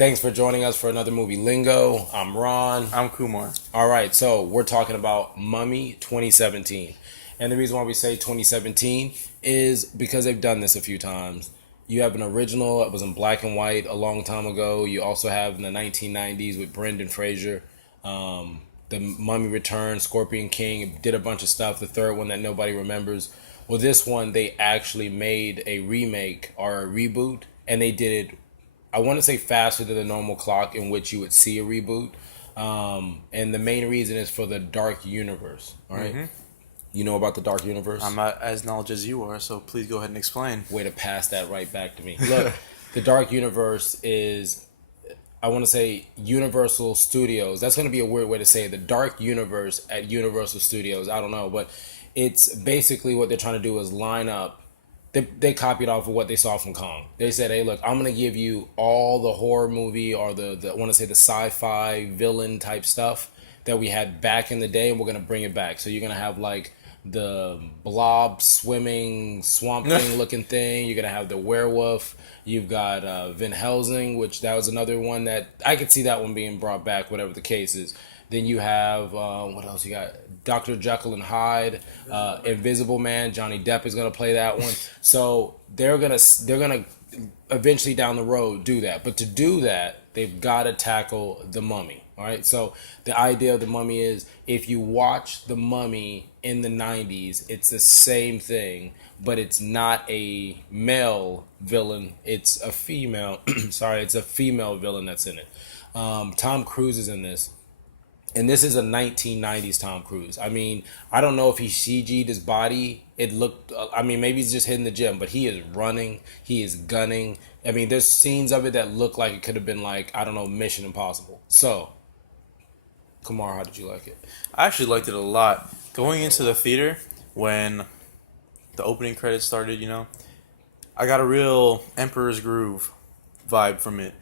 Thanks for joining us for another movie, Lingo. I'm Ron. I'm Kumar. All right, so we're talking about Mummy 2017. And the reason why we say 2017 is because they've done this a few times. You have an original that was in black and white a long time ago. You also have in the 1990s with Brendan Fraser. The Mummy Returns, Scorpion King, did a bunch of stuff. The third one that nobody remembers. Well, this one, they actually made a remake or a reboot, and they did it, I want to say, faster than the normal clock in which you would see a reboot. And the main reason is for the Dark Universe. All right? You know about the Dark Universe? I'm not as knowledgeable as you are, so please go ahead and explain. Way to pass that right back to me. Look, the Dark Universe is, I want to say, Universal Studios. That's going to be a weird way to say it. The Dark Universe at Universal Studios. I don't know, but it's basically what they're trying to do is line up. They copied off of what they saw from Kong. They said, "Hey, look, I'm gonna give you all the horror movie or the I want to say the sci-fi villain type stuff that we had back in the day, and we're gonna bring it back. So you're gonna have like the blob swimming swamp thing looking thing. You're gonna have the werewolf. You've got Van Helsing, which that was another one that I could see that one being brought back, whatever the case is. Then you have what else you got? Dr. Jekyll and Hyde, Invisible Man. Johnny Depp is gonna play that one. So they're gonna eventually down the road do that. But to do that, they've got to tackle the Mummy. All right. So the idea of the Mummy is if you watch the Mummy in the '90s, it's the same thing, but it's not a male villain. It's a female. Sorry, it's a female villain that's in it. Tom Cruise is in this. And this is a 1990s Tom Cruise. I mean, I don't know if he CG'd his body. It looked, I mean, maybe he's just hitting the gym, but he is running. He is gunning. I mean, there's scenes of it that look like it could have been like, I don't know, Mission Impossible. So, Kumar, how did you like it? I actually liked it a lot. Going into the theater when the opening credits started, I got a real Emperor's Groove vibe from it.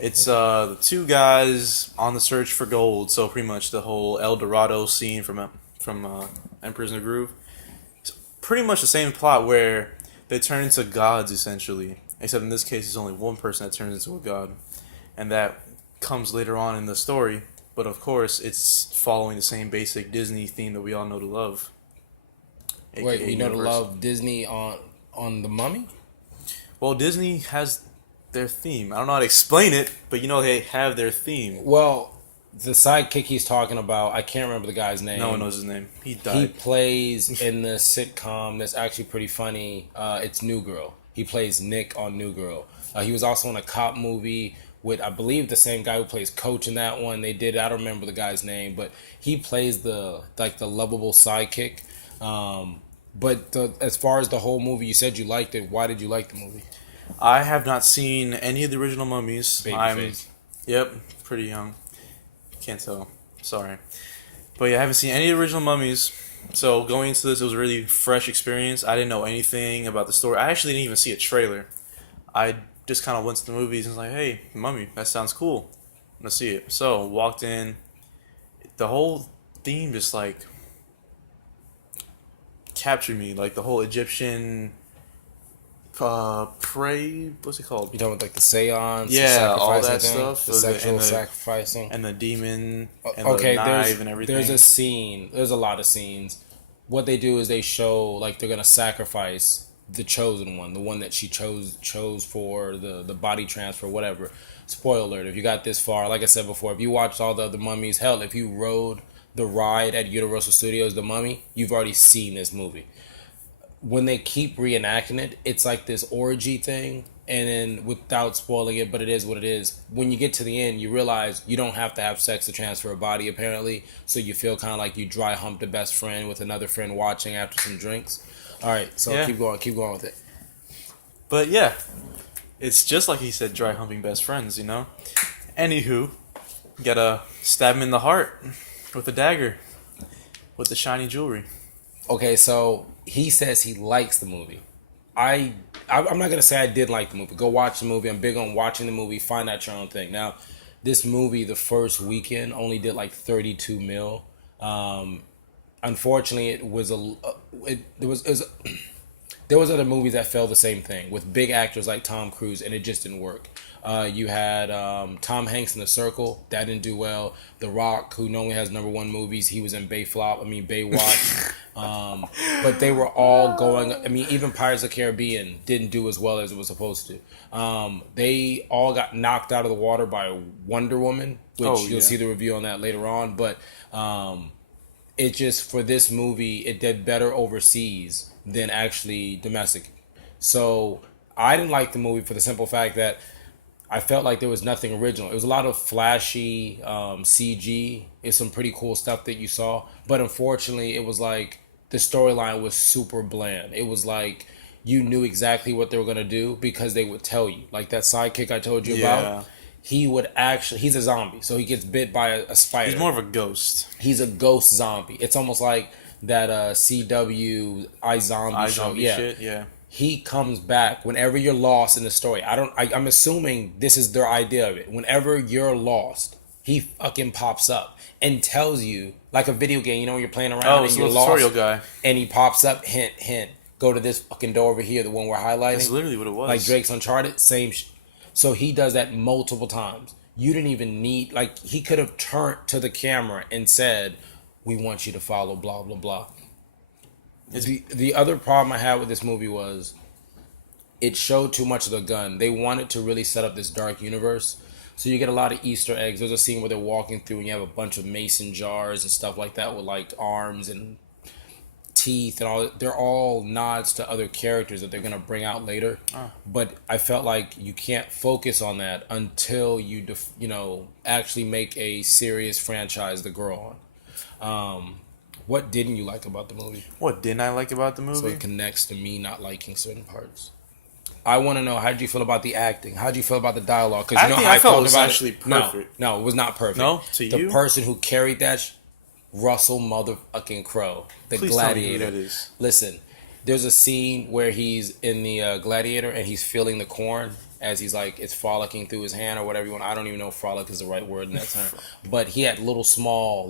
It's the two guys on the search for gold, so pretty much the whole El Dorado scene from Emperor's New Groove. It's pretty much the same plot where they turn into gods essentially, except in this case it's only one person that turns into a god, and that comes later on in the story. But of course, it's following the same basic Disney theme that we all know to love. Wait, AKA we know to Universal. love Disney on the Mummy? Well, Disney has their theme. I don't know how to explain it, but they have their theme. Well, the sidekick he's talking about, I can't remember the guy's name. No one knows his name. He He died. plays in the sitcom that's actually pretty funny. It's New Girl. He plays Nick on New Girl. He was also in a cop movie with, I believe, the same guy who plays Coach in that one. They did. I don't remember the guy's name, but he plays the lovable sidekick. As far as the whole movie, you said you liked it. Why did you like the movie? I have not seen any of the original Mummies. Babyface. Yep, pretty young. Can't tell. Sorry. But yeah, I haven't seen any of the original Mummies. So going into this, it was a really fresh experience. I didn't know anything about the story. I actually didn't even see a trailer. I just kind of went to the movies and was like, hey, Mummy, that sounds cool. Let's see it. So walked in. The whole theme just like captured me. Like the whole Egyptian pray, what's it called? You talking about like the seance, Yeah, the all that sacrificing thing, stuff. the sexual And the sacrificing. and the demon and Okay, the knife and everything. there's a scene. There's a lot of scenes. What they do is they show like they're gonna sacrifice the chosen one, the one that she chose for the body transfer, whatever. Spoiler alert! If you got this far, like I said before, if you watched all the other mummies, hell, if you rode the ride at Universal Studios, the Mummy, you've already seen this movie. When they keep reenacting it, it's like this orgy thing. And then, without spoiling it, but it is what it is. When you get to the end, you realize you don't have to have sex to transfer a body, apparently. So you feel kind of like you dry humped a best friend with another friend watching after some drinks. All right, so Yeah. keep going with it. But yeah, it's just like he said, dry humping best friends, Anywho, gotta stab him in the heart with a dagger, with the shiny jewelry. Okay, so he says he likes the movie. I'm not gonna say I did like the movie. Go watch the movie. I'm big on watching the movie. Find out your own thing. Now, this movie, the first weekend, only did like 32 mil. Unfortunately, it was There was other movies that fell the same thing with big actors like Tom Cruise, and it just didn't work. You had Tom Hanks in The Circle, that didn't do well. The Rock, who normally has #1 movies, he was in Baywatch. But they were all going. I mean, even Pirates of the Caribbean didn't do as well as it was supposed to. They all got knocked out of the water by Wonder Woman, which you'll see the review on that later on. But it just, for this movie, it did better overseas than actually domestic. So I didn't like the movie for the simple fact that I felt like there was nothing original. It was a lot of flashy CG. It's some pretty cool stuff that you saw. But unfortunately, it was like the storyline was super bland. It was like you knew exactly what they were going to do because they would tell you. Like that sidekick I told you about. He would actually... He's a zombie. So he gets bit by a spider. He's more of a ghost. He's a ghost zombie. It's almost like that CW iZombie show. Shit, yeah. He comes back whenever you're lost in the story. I'm assuming this is their idea of it. Whenever you're lost, he fucking pops up and tells you, like a video game, you know, when you're playing around and you're lost. Tutorial guy. And he pops up, hint, hint, go to this fucking door over here, the one we're highlighting. That's literally what it was. Like Drake's Uncharted, same So he does that multiple times. You didn't even need, like, he could have turned to the camera and said, we want you to follow blah, blah, blah. The other problem I had with this movie was it showed too much of the gun. They wanted to really set up this dark universe. So you get a lot of Easter eggs. There's a scene where they're walking through and you have a bunch of mason jars and stuff like that with like arms and teeth and all. They're all nods to other characters that they're going to bring out later. But I felt like you can't focus on that until you actually make a serious franchise to grow on. What didn't you like about the movie? What didn't I like about the movie? So it connects to me not liking certain parts. I want to know, how did you feel about the acting? How did you feel about the dialogue? Because I felt it was actually perfect. No, it was not perfect. No, to you? The person who carried that, Russell motherfucking Crowe, the Please gladiator. tell me who that is. Listen, there's a scene where he's in the gladiator and he's feeling the corn as he's like, it's frolicking through his hand or whatever you want. I don't even know if frolic is the right word in that term. But he had little small,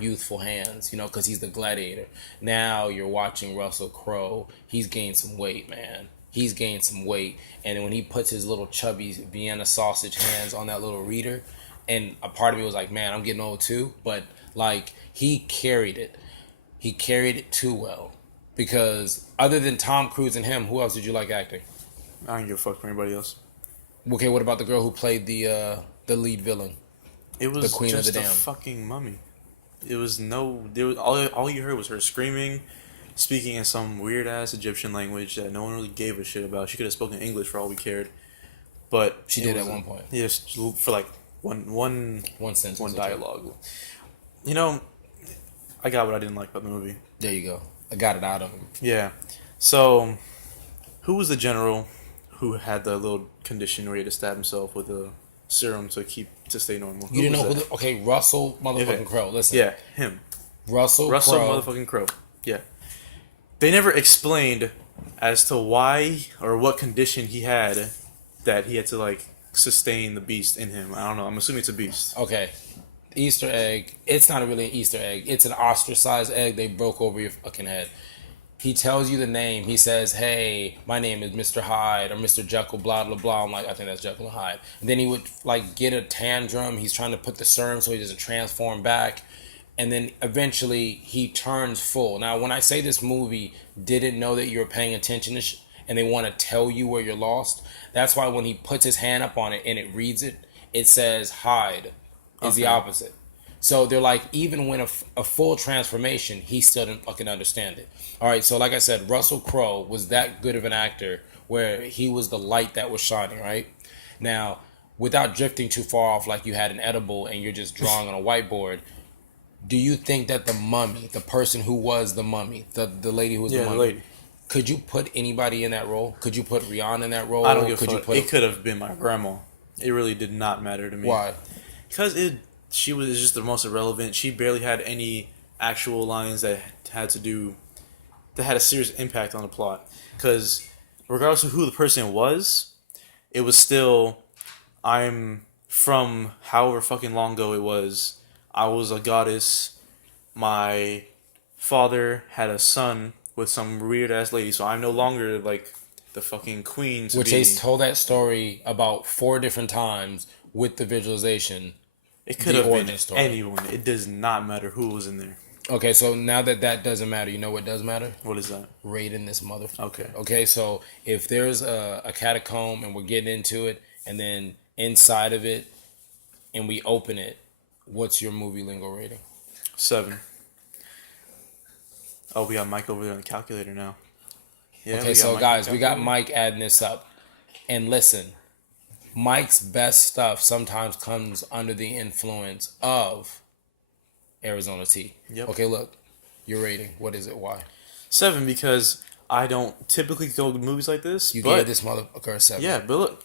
youthful hands, because he's the gladiator. Now you're watching Russell Crowe. He's gained some weight, man. He's gained some weight. And when he puts his little chubby Vienna sausage hands on that little reader, and a part of me was like, man, I'm getting old too. But, like, he carried it. He carried it too well. Because other than Tom Cruise and him, who else did you like acting? I don't give a fuck for anybody else. Okay, what about the girl who played the lead villain? It was the Queen just of the a Dam. fucking mummy. It was all you heard was her screaming, speaking in some weird ass Egyptian language that no one really gave a shit about. She could have spoken English for all we cared, but she did at one point. Yes, for like one sentence, one dialogue. I got what I didn't like about the movie. There you go. I got it out of him. Yeah. So, who was the general who had the little condition where he had to stab himself with a serum to stay normal? You didn't know who Russell motherfucking Crowe. Listen. Yeah, him. Russell Crowe. Motherfucking Crowe. Yeah. They never explained as to why or what condition he had that he had to, like, sustain the beast in him. I don't know. I'm assuming it's a beast. Okay. Easter egg. It's not really an Easter egg. It's an ostracized egg they broke over your fucking head. He tells you the name. He says, hey, my name is Mr. Hyde or Mr. Jekyll, blah, blah, blah. I'm like, I think that's Jekyll and Hyde. And then he would, like, get a tantrum. He's trying to put the serum so he doesn't transform back. And then eventually he turns full. Now, when I say this movie didn't know that you were paying attention to and they want to tell you where you're lost, that's why when he puts his hand up on it and it reads it, it says Hyde is the opposite. So they're like, even when a full transformation, he still didn't fucking understand it. All right, so like I said, Russell Crowe was that good of an actor where he was the light that was shining, right? Now, without drifting too far off like you had an edible and you're just drawing on a whiteboard, do you think that the mummy, the person who was the mummy, the lady who was the mummy, lady. Could you put anybody in that role? Could you put Rihanna in that role? I don't give a fuck. It could have been my grandma. It really did not matter to me. Why? Because she was just the most irrelevant. She barely had any actual lines that had a serious impact on the plot. Because regardless of who the person was, it was still, I'm from however fucking long ago it was. I was a goddess. My father had a son with some weird ass lady. So I'm no longer like the fucking queen. Which they told that story about 4 different times with the visualization. It could have been anyone. It does not matter who was in there. Okay, so now that doesn't matter, you know what does matter? What is that? Rating this motherfucker. Okay. Okay, so if there's a catacomb and we're getting into it, and then inside of it, and we open it, what's your movie lingo rating? 7. Oh, we got Mike over there on the calculator now. Yeah, okay, so guys, we got Mike adding this up. And listen, Mike's best stuff sometimes comes under the influence of Arizona Tea. Yep. Okay, look, your rating. What is it? Why? 7, because I don't typically go to movies like this. You gave this motherfucker a 7. Yeah, but look.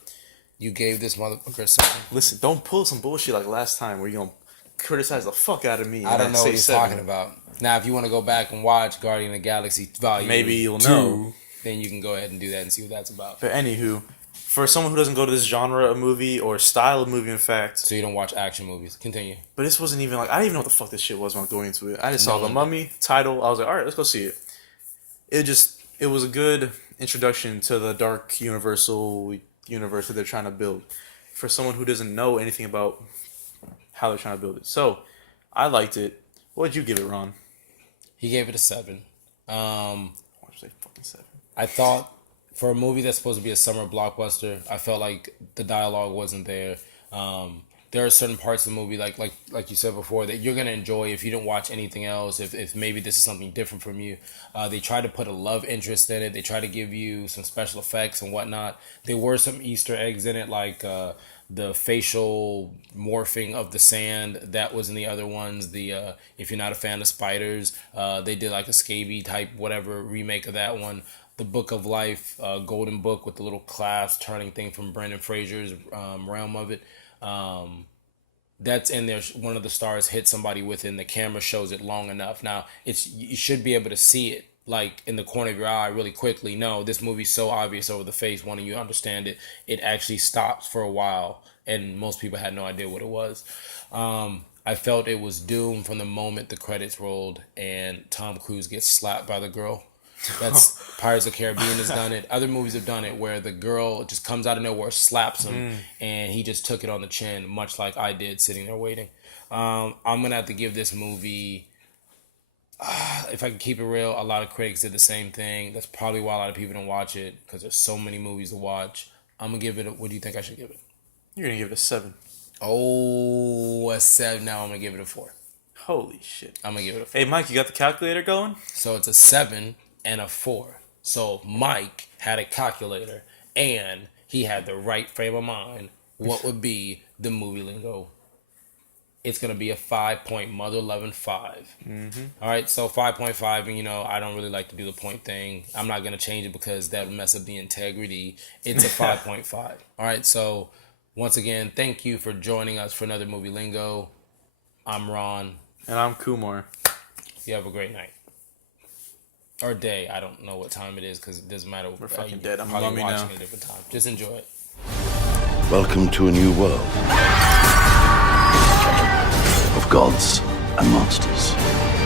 You gave this motherfucker a 7. Listen, don't pull some bullshit like last time where you're going to criticize the fuck out of me. I don't know what he's talking about. Now, if you want to go back and watch Guardian of the Galaxy Volume maybe you'll 2, know. Then you can go ahead and do that and see what that's about. But anywho, for someone who doesn't go to this genre of movie or style of movie, in fact. So you don't watch action movies. Continue. But this wasn't even like, I didn't even know what the fuck this shit was when I was going into it. I just saw The Mummy title. I was like, all right, let's go see it. It was a good introduction to the dark universal universe that they're trying to build for someone who doesn't know anything about how they're trying to build it. So, I liked it. What did you give it, Ron? He gave it a 7. Why'd you say fucking 7? I thought for a movie that's supposed to be a summer blockbuster, I felt like the dialogue wasn't there. There are certain parts of the movie, like you said before, that you're gonna enjoy if you don't watch anything else. If maybe this is something different from you, they try to put a love interest in it. They try to give you some special effects and whatnot. There were some Easter eggs in it, like the facial morphing of the sand. That was in the other ones. The if you're not a fan of spiders, they did like a scaby type whatever remake of that one. The Book of Life, Golden Book with the little clasp turning thing from Brendan Fraser's realm of it. That's in there. One of the stars hit somebody with it, and the camera shows it long enough. Now, you should be able to see it like in the corner of your eye really quickly. No, this movie's so obvious over the face. When you understand it, it actually stops for a while, and most people had no idea what it was. I felt it was doomed from the moment the credits rolled and Tom Cruise gets slapped by the girl. That's Pirates of the Caribbean has done it. Other movies have done it where the girl just comes out of nowhere, slaps him, and he just took it on the chin, much like I did sitting there waiting. I'm going to have to give this movie, if I can keep it real, a lot of critics did the same thing. That's probably why a lot of people don't watch it, because there's so many movies to watch. I'm going to give it what do you think I should give it? You're going to give it a 7. Oh, a 7. Now I'm going to give it a 4. Holy shit. I'm going to give it a 4. Hey, Mike, you got the calculator going? So it's a 7 and a 4. So Mike had a calculator and he had the right frame of mind. What would be the movie lingo? It's going to be a 5.5. Mm-hmm. All right, so 5.5, and I don't really like to do the point thing. I'm not going to change it because that would mess up the integrity. It's a 5.5. All right, so once again, thank you for joining us for another movie lingo. I'm Ron. And I'm Kumar. You have a great night. Or day. I don't know what time it is because it doesn't matter. We're fucking dead. I'm probably watching watching now. a different time. Just enjoy it. Welcome to a new world of gods and monsters.